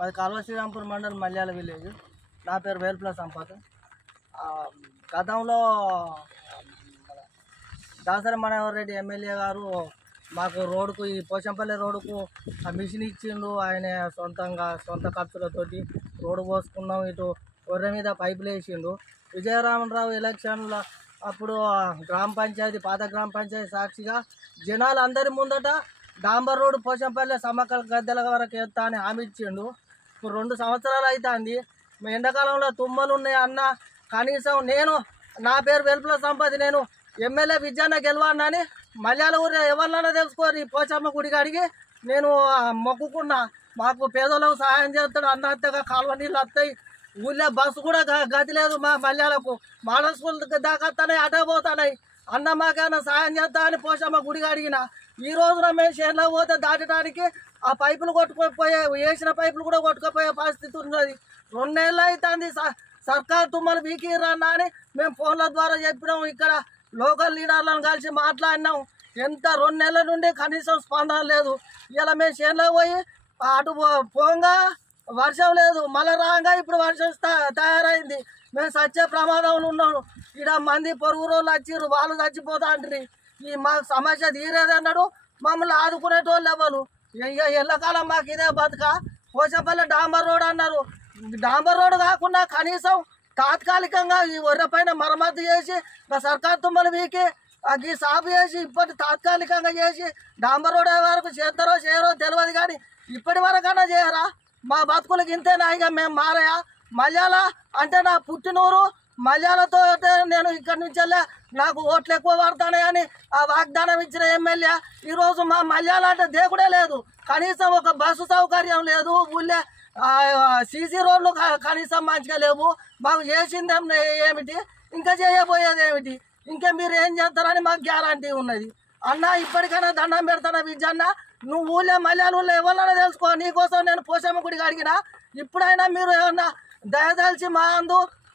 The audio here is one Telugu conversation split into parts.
మాది కాల్వ శ్రీరాంపూర్ మండల్ మల్యాల విలేజ్. నా పేరు వేల్పుల సంపత్. గతంలో దాసరి మనోహర్ రెడ్డి ఎమ్మెల్యే గారు మాకు రోడ్డుకు ఈ పోచంపల్లి రోడ్డుకు మిషన్ ఇచ్చిండు. ఆయన సొంత ఖర్చులతోటి రోడ్డు పోసుకున్నాం. ఇటు గొర్రె మీద పైపులు వేసిండు. విజయరామరావు ఎలక్షన్ల అప్పుడు పాత గ్రామ పంచాయతీ సాక్షిగా జనాలందరి ముందట డాంబర్ రోడ్డు పోచంపల్లి సమ్మక్కల గద్దెల వరకు వేస్తా అని హామీ ఇచ్చిండు. ఇప్పుడు 2 సంవత్సరాలు అవుతుంది. ఎండాకాలంలో తుమ్మలు ఉన్నాయి అన్న. కనీసం నా పేరు వెల్పుల సంపద, నేను ఎమ్మెల్యే విజయన్న గెలవాలని మల్యాల ఊరు ఎవరినైనా తెలుసుకోరు. పోచమ్మ గుడికి అడిగి నేను మొక్కుకున్నా. మాకు పేదలకు సహాయం చేస్తాడు అన్నట్టుగా కాలువ నీళ్ళు వస్తాయి. ఊళ్ళో బస్సు కూడా గతి లేదు. మా మల్యాలకు మోడల్ స్కూల్ దాకా వస్తున్నాయి, అటే పోతున్నాయి. అన్న మాకైనా సహాయం చేస్తా అని పోచమ్మ గుడికి అడిగిన. ఈ రోజున మేము చేనులో పోతే దాటడానికి ఆ పైపులు కొట్టుకుపోయే, వేసిన పైపులు కూడా కొట్టుకుపోయే పరిస్థితి ఉన్నది. 2 నెలలు అవుతుంది. సర్కారు తుమ్మలు వీకిరన్నా అని మేము ఫోన్ల ద్వారా చెప్పినాం. ఇక్కడ లోకల్ లీడర్లను కలిసి మాట్లాడినాం. 2 నెలల నుండి కనీసం స్పందన లేదు. ఇలా మేము చేనులో పోయి అటు పోగా వర్షం లేదు, మళ్ళీ రాగా ఇప్పుడు వర్షం తయారైంది. మేము చచ్చే ప్రమాదంలో ఉన్నాము. ఇక్కడ మంది పొరుగు రోజులు వచ్చిర్రు, వాళ్ళు చచ్చిపోతా అంటారు. ఈ మా సమస్య తీరేదన్నాడు. మమ్మల్ని ఆదుకునేటోళ్ళు ఎవరు? ఎల్లకాలం మాకు ఇదే బతుక. పోచంపల్లి డాంబర్ రోడ్ అన్నారు. డాంబర్ రోడ్ కాకుండా కనీసం తాత్కాలికంగా ఈ ఒర్రె పైన మరమ్మతు చేసి సర్కారు తుమ్మలు వీకి ఈ సాపు చేసి ఇప్పటి తాత్కాలికంగా చేసి డాంబర్ రోడ్ వరకు చేస్తారో చేయరో తెలియదు. కానీ ఇప్పటి వరకన్నా చేయరా? మా బతుకులకి ఇంతేనా? ఇక మేము మారయా? మల్యాల అంటే నా పుట్టినూరు. మల్యాలతో నేను ఇక్కడి నుంచి నాకు ఓట్లు ఎక్కువ పడతానని ఆ వాగ్దానం ఇచ్చిన ఎమ్మెల్యే ఈరోజు మా మల్యాల అంటే దేవుడే లేదు. కనీసం ఒక బస్సు సౌకర్యం లేదు. ఊళ్ళే సీసీ రోడ్లు కనీసం మంచిగా లేవు. మాకు చేసింది ఏమిటి, ఇంకా చేయబోయేది ఏమిటి, ఇంకా మీరు ఏం చేస్తారని మాకు గ్యారంటీ ఉన్నది. అన్న ఇప్పటికైనా దండం పెడతానా విజయన్న? నువ్వు ఊళ్ళో మల్యాల ఊళ్ళో ఎవరన్నా తెలుసుకో. నీకోసం నేను పోచమ్మ గుడికి అడిగినా. ఇప్పుడైనా మీరు ఏమన్నా దయదలిచి మా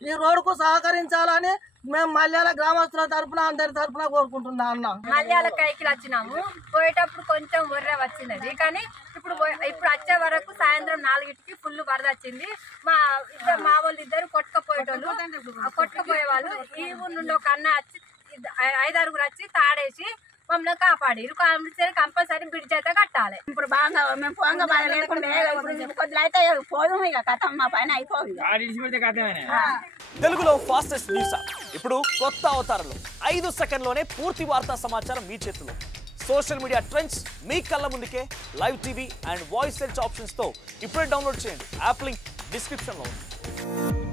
ఈ రోడ్డుకు సహకరించాలని మేము మల్యాల గ్రామస్తుల తరఫున అందరి తరఫున కోరుకుంటున్నా. అన్న మల్యాల కైకిలు వచ్చినాము. పోయేటప్పుడు కొంచెం ఒర్రె వచ్చినది, కానీ ఇప్పుడు వచ్చే వరకు సాయంత్రం 4కి ఫుల్ వరద వచ్చింది. మా వాళ్ళు ఇద్దరు కొట్టుకపోయే వాళ్ళు. ఈ ఊరు నుండి ఒక అన్న వచ్చి 5 వచ్చి తాడేసి మమ్మల్ని కాపాడి కంపల్సరీ బ్రిడ్జ్ అయితే కట్టాలి. ఇప్పుడు బాగా మేము పోంగా బాగా లేకుండా కొద్దిగా అయితే పోదు. ఇక కథ మా పైన అయిపోదు. తెలుగులో ఫాస్టెస్ట్ న్యూస్ ఇప్పుడు కొత్త అవతారంలో 5 సెకండ్లోనే పూర్తి వార్తా సమాచారం మీ చేతిలో. సోషల్ మీడియా ట్రెండ్స్ మీ కళ్ళ ముందుకే live TV and voice search options తో ఇప్పుడే డౌన్లోడ్ చేయండి. యాప్ లింక్ డిస్క్రిప్షన్ లో ఉంది.